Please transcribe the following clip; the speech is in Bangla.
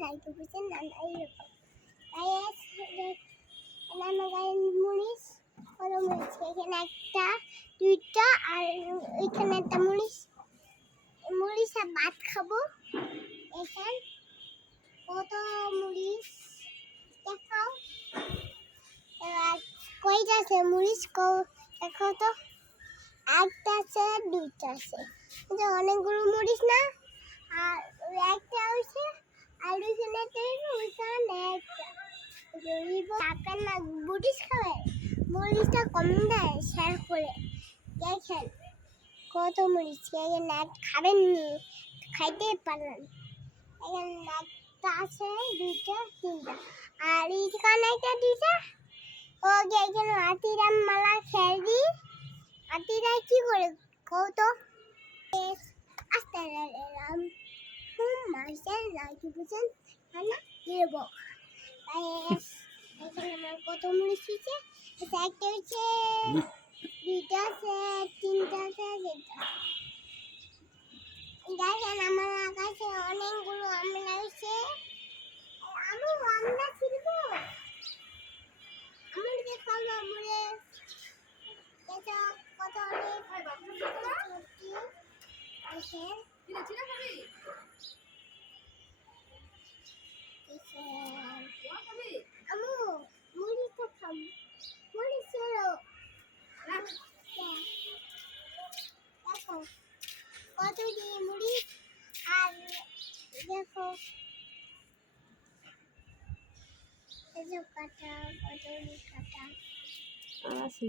লাইক দিবেন আর এইরকম গাইস আমার গায়ে মরিচ কত মরিচ এখানে একটা দুইটা আর এখানে একটা মরিচ আর ভাত খাবো এখানে কত মরিচ দেখাও আর কয়টা আছে মরিচ দেখো তো একটা আছে দুইটা আছে এটা অনেকগুলো মরিচ না আর একটা হইছে আর ওইখানে একটা আপনার না মরিচ খাবে মরিচটা কম দেয় শেয়ার করে দেখেন কত মরিচ না খাবেন নি খাইতে পারেন এখানে একটা আছে দুইটা তিনটা আর এইখানে একটা দুইটা ও এখানে হাতিরা মালা খেয়ে দিই হাতিরা কি করে কত আস্তে এলাম মাসের লাইকি বুঝেন না দেবো এখানে আমার কত মরিচ হয়েছে একটা হচ্ছে দুইটা আছে তিনটা আছে দেখেন আমার আকাশে অনেকগুলো আমলা হয়েছে আমি আমলা ছিলব আমার দেখাও আমরে এটা কত অনেক আমু মরিচটা খাম মরিচ ছেড়ো দেখো কত দিয়ে মরিচ আর দেখো এই যে কাটা কত কাটা আছে